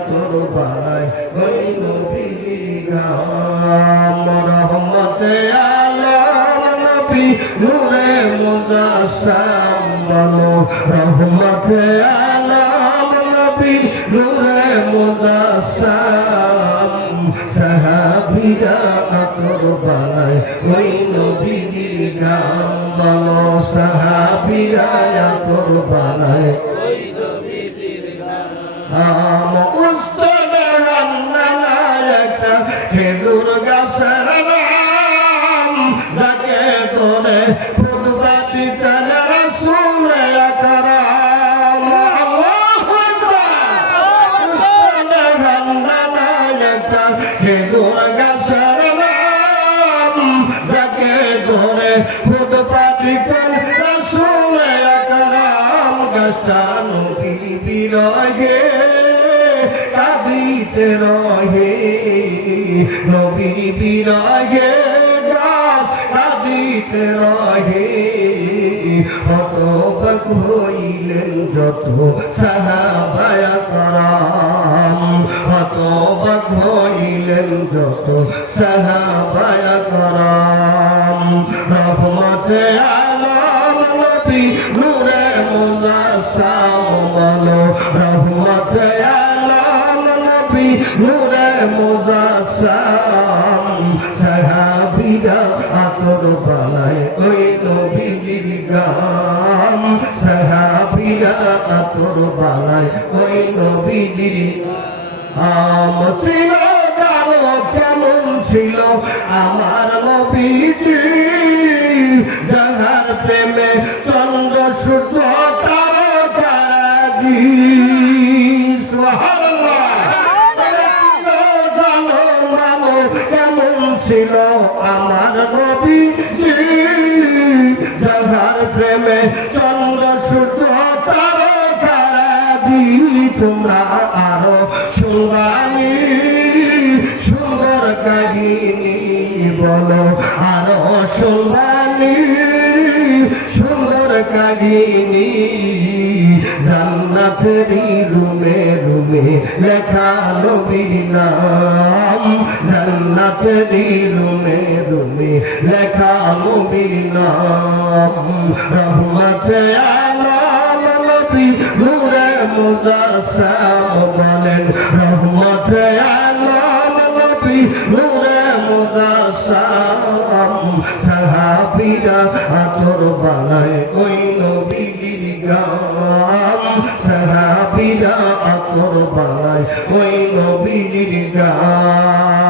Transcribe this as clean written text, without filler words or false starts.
আতর বানায় ওই নবীজির গাম রহমতে আলম নবী নূরে মুজাসসাম বলো রহমতে আলম নবী নূরে মুজাসসাম সাহাবীরা আতর বানায় ওই নবীজির গাম বলো সাহাবীরা আতর বানায় ওই নবীজির গাম উস্তাদে হান্নানার একটা খেজুর গাছের নাম যাকে ধরে খুতবা দিতেন রাসূল আকরাম আল্লাহু আকবার উস্তাদে হান্নানার একটা খেজুর গাছের নাম যাকে ধরে খুতবা দিতেন রাসূল আকরাম গাছটা নবীর বিরহে কাঁদিতে রহে নবীর বিরহে গাছ কাঁদিতে রহে হতবাক হইলেন যত সাহাবায়ে কেরাম হতবাক হইলেন যত সাহাবায়ে কেরাম রহমতে আলম নবী নূরে মুজাসসাম বলো রহমতে আলম নবী নূরে মুজাসসাম সাহাবীরা আতর বানায় ওই নবীজির গাম সাহাবীরা আতর বানায় ওই নবীজির গাম ছিল জানো কেমন ছিল আমার নবীজি যাহার প্রেমে চন্দ্র সূর্য তারকারাজি সুবহানাল্লাহ জানো মানো কেমন ছিল আমার নবীজি যাহার প্রেমে চন্দ্র সূর্য তারকারাজি তোমরা আরো শুনবানি সুন্দর কাহিনী বলো আরো শুনবানি সুন্দর কাহিনী জান্নাতেরই রুমে রুমে লেখা নবীর নাম জান্নাতেরই রুমে রুমে লেখা নবীর নাম রহমতে আলম নবী নূরে মুজাসসাম বলেন রহমতে আলম নবী নূরে মুজাসসাম সাহাবীরা আতর বানায় ওই নবীজির গাম সাহাবীরা আতর বানায় ওই নবীজির গাম